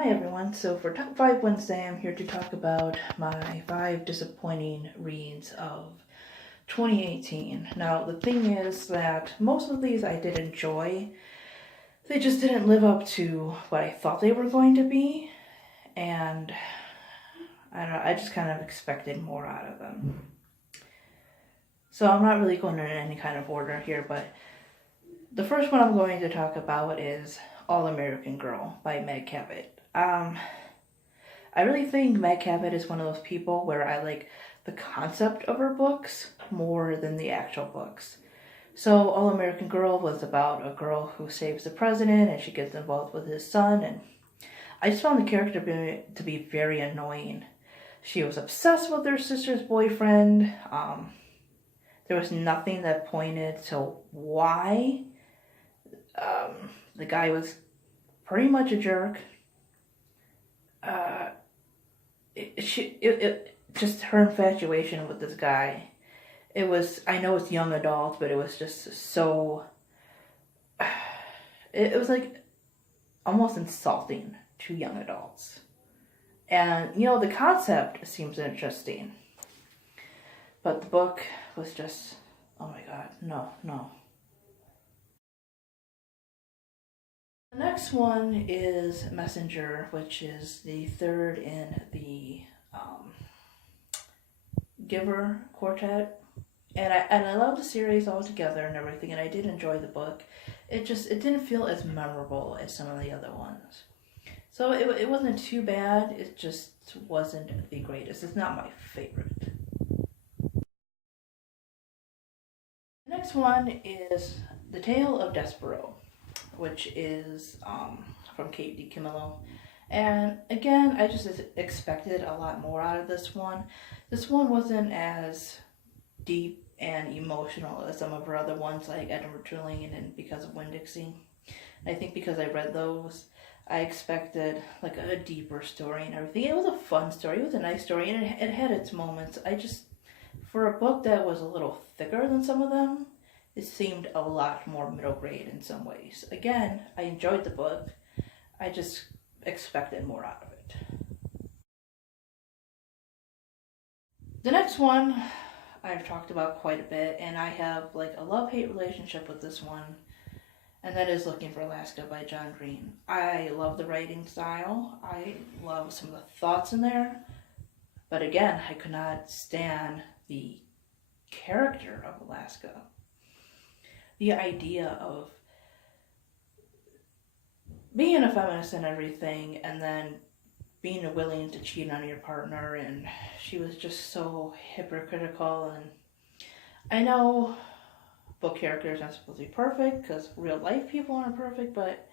Hi everyone, so for Top 5 Wednesday, I'm here to talk about my 5 disappointing reads of 2018. Now, the thing is that most of these I did enjoy. They just didn't live up to what I thought they were going to be, and I don't know, I just kind of expected more out of them. So I'm not really going in any kind of order here, but the first one I'm going to talk about is All American Girl by Meg Cabot. I really think Meg Cabot is one of those people where I like the concept of her books more than the actual books. So All American Girl was about a girl who saves the president and she gets involved with his son, and I just found the character to be very annoying. She was obsessed with her sister's boyfriend. There was nothing that pointed to why. The guy was pretty much a jerk. Just her infatuation with this guy. It was, I know it's young adult, but it was just so, it was like almost insulting to young adults. And, the concept seems interesting. But the book was just, oh my god, no. The next one is Messenger, which is the third in the Giver Quartet. And I love the series altogether and everything, and I did enjoy the book. It didn't feel as memorable as some of the other ones. So it wasn't too bad, it just wasn't the greatest. It's not my favorite. The next one is The Tale of Despero, which is from Kate DiCamillo. And again, I just expected a lot more out of this one. This one wasn't as deep and emotional as some of her other ones, like Edward Drilling and Because of Winn-Dixie. And I think because I read those, I expected like a deeper story and everything. It was a fun story. It was a nice story, and it had its moments. For a book that was a little thicker than some of them, it seemed a lot more middle grade in some ways. Again, I enjoyed the book. I just expected more out of it. The next one I've talked about quite a bit, and I have like a love-hate relationship with this one, and that is Looking for Alaska by John Green. I love the writing style. I love some of the thoughts in there, but again, I could not stand the character of Alaska. The idea of being a feminist and everything, and then being willing to cheat on your partner, and she was just so hypocritical. And I know book characters aren't supposed to be perfect because real life people aren't perfect, but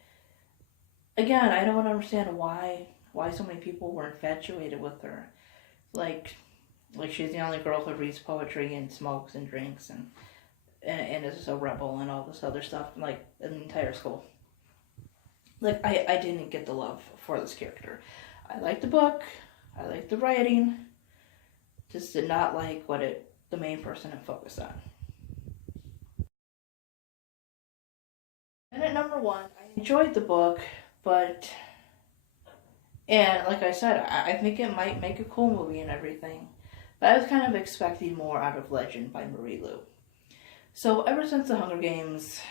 again, I don't understand why so many people were infatuated with her. Like she's the only girl who reads poetry and smokes and drinks and is a rebel and all this other stuff, like in the entire school. Like, I didn't get the love for this character. I liked the book, I liked the writing, just did not like what the main person had focused on. And at number 1, I enjoyed the book, and like I said, I think it might make a cool movie and everything, but I was kind of expecting more out of Legend by Marie Lu. So ever since the Hunger Games,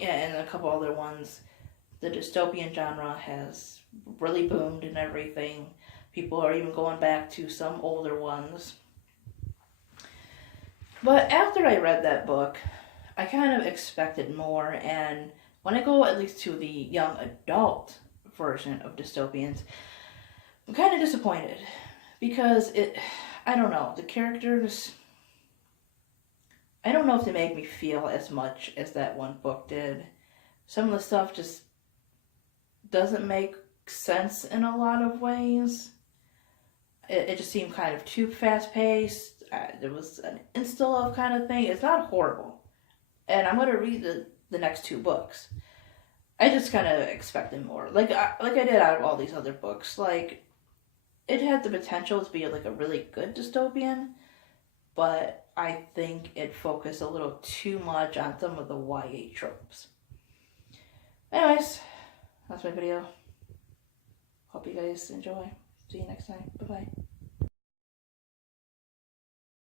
and a couple other ones, the dystopian genre has really boomed and everything. People are even going back to some older ones. But after I read that book, I kind of expected more, and when I go at least to the young adult version of dystopians, I'm kind of disappointed. Because I don't know, the characters, I don't know if they make me feel as much as that one book did. Some of the stuff just doesn't make sense in a lot of ways. It just seemed kind of too fast-paced. There was an insta-love kind of thing. It's not horrible. And I'm going to read the next 2 books. I just kind of expected more. Like I did out of all these other books. Like, it had the potential to be like a really good dystopian, but I think it focused a little too much on some of the YA tropes. Anyways, that's my video. hope you guys enjoy. See you next time. Bye-bye.